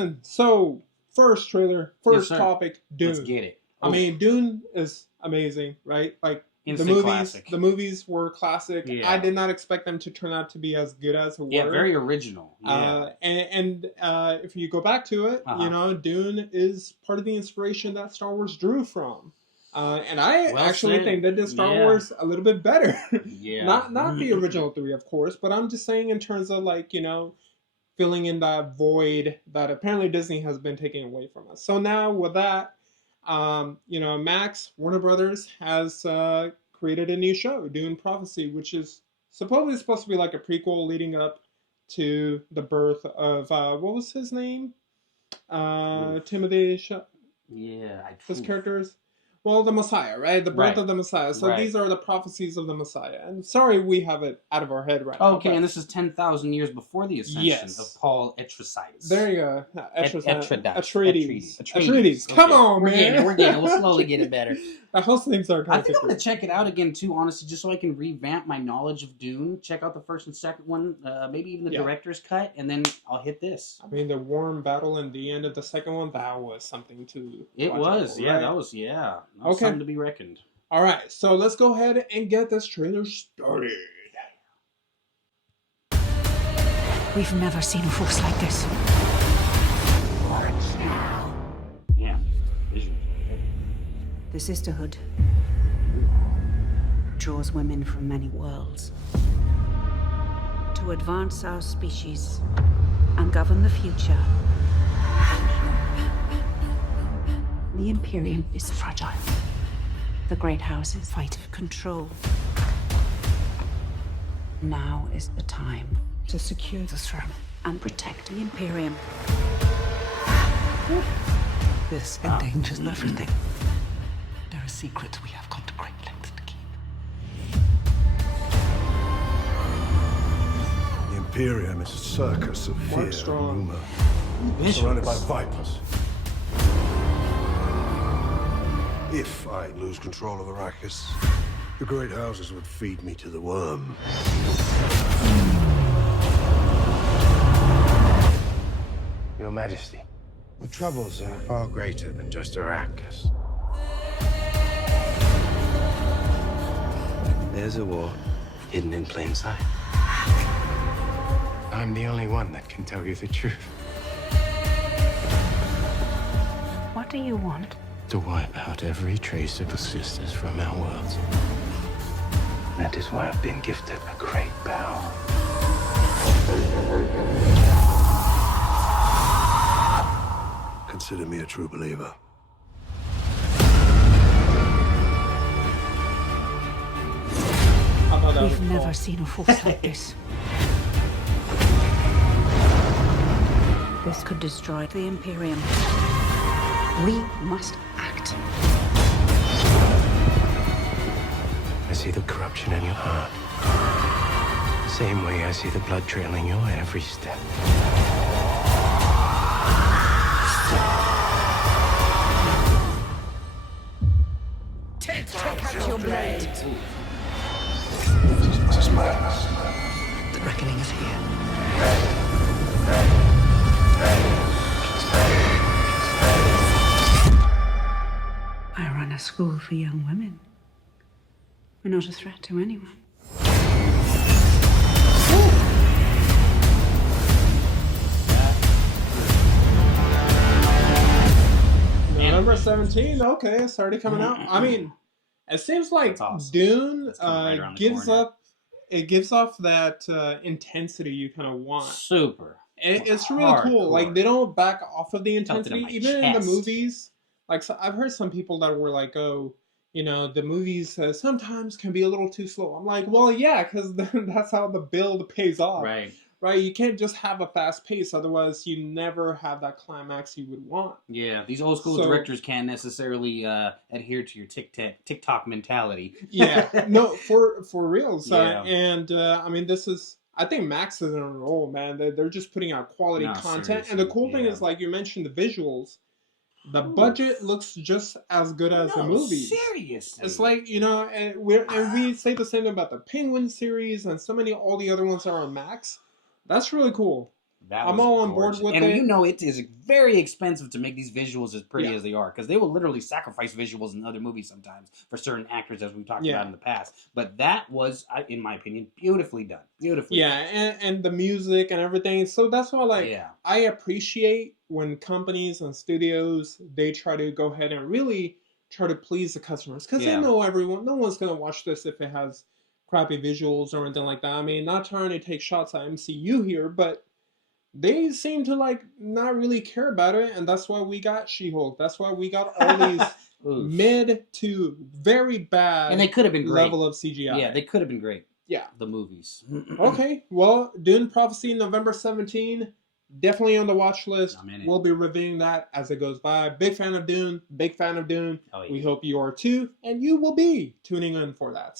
listen. So first trailer, Yes, first sir. topic, Dune. Let's get it. I mean, Dune is amazing, right? Like Instant classic. the movies were classic. Yeah. I did not expect them to turn out to be as good as they were. Yeah, very original. Yeah. And if you go back to it, Uh-huh. you know, Dune is part of the inspiration that Star Wars drew from. And I Well actually said. think they did Star Yeah. Wars a little bit better. Yeah. Not the original three, of course, but I'm just saying in terms of like, you know, filling in that void that apparently Disney has been taking away from us. So now with that, you know, Warner Brothers has created a new show, Dune Prophecy, which is supposedly supposed to be like a prequel leading up to the birth of what was his name? Timothy. Yeah, His characters. Well, the Messiah, right? The birth of the Messiah. So these are the prophecies of the Messiah. And sorry, we have it out of our head right now. Okay, and this is 10,000 years before the ascension of Paul Atreides. There you go. Atreides. Come on, man. We're getting it. We'll slowly get it better. The host names are kind I think I'm going to check it out again, too, honestly, just so I can revamp my knowledge of Dune. Check out the first and second one, maybe even the director's cut, and then I'll hit this. I mean, the warm battle in the end of the second one, that was something to It was, out, yeah, right? that was something to be reckoned. All right, so let's go ahead and get this trailer started. We've never seen a force like this. Yeah, vision. The Sisterhood draws women from many worlds to advance our species and govern the future. The Imperium is fragile. The great houses fight for control. Now is the time to secure the throne and protect the Imperium. This endangers everything. There are secrets we have gone to great lengths to keep. The Imperium is a circus of fear and rumor, surrounded by vipers. If I lose control of Arrakis, the great houses would feed me to the worm. Your Majesty, the troubles are far greater than just Arrakis. There's a war hidden in plain sight. I'm the only one that can tell you the truth. What do you want? To wipe out every trace of the sisters from our worlds. That is why I've been gifted a great power. Consider me a true believer. We've never seen a force like this. This could destroy the Imperium. We must act. I see the corruption in your heart. The same way I see the blood trailing your every step. Take out your blade. This is madness. The reckoning is here. I run a school for young women. We're not a threat to anyone. November 17th. Okay, it's already coming out. I mean, it seems like Dune gives off that intensity you kind of want. Super. It's really cool. Like, they don't back off of the intensity. Even in the movies, like, so I've heard some people that were like, oh, you know, the movies sometimes can be a little too slow. I'm like, well, yeah, because that's how the build pays off. Right. Right? You can't just have a fast pace. Otherwise, you never have that climax you would want. Yeah, these old school directors can't necessarily adhere to your TikTok mentality. Yeah, no, for real. So, Yeah. And I mean, I think Max is in a role, man. They're just putting out quality content. Seriously, And the cool thing is, like you mentioned, the visuals. The budget looks just as good as the movies. Seriously. It's like, you know, and we say the same about the Penguin series and all the other ones that are on Max. That's really cool. I'm was all on gorgeous. board with and it. you know it is very expensive to make these visuals as pretty Yeah. as they are, because they will literally sacrifice visuals in other movies sometimes for certain actors, as we've talked about in the past. But that was, in my opinion, beautifully done. Beautifully done. And the music and everything. So that's why, like, Yeah. I appreciate when companies and studios, they try to go ahead and really try to please the customers, because Yeah. they know no one's gonna watch this if it has crappy visuals or anything like that. I mean, not trying to take shots at MCU here, but they seem to like not really care about it, and that's why we got She-Hulk. That's why we got all these Oof. mid to very bad And they could have been great. level of CGI. Yeah, they could have been great. Yeah. The movies. Okay, well, Dune Prophecy, November 17, definitely on the watch list. I'm in it. We'll be reviewing that as it goes by. Big fan of Dune. Big fan of Dune. Oh, yeah. We hope you are too, and you will be tuning in for that.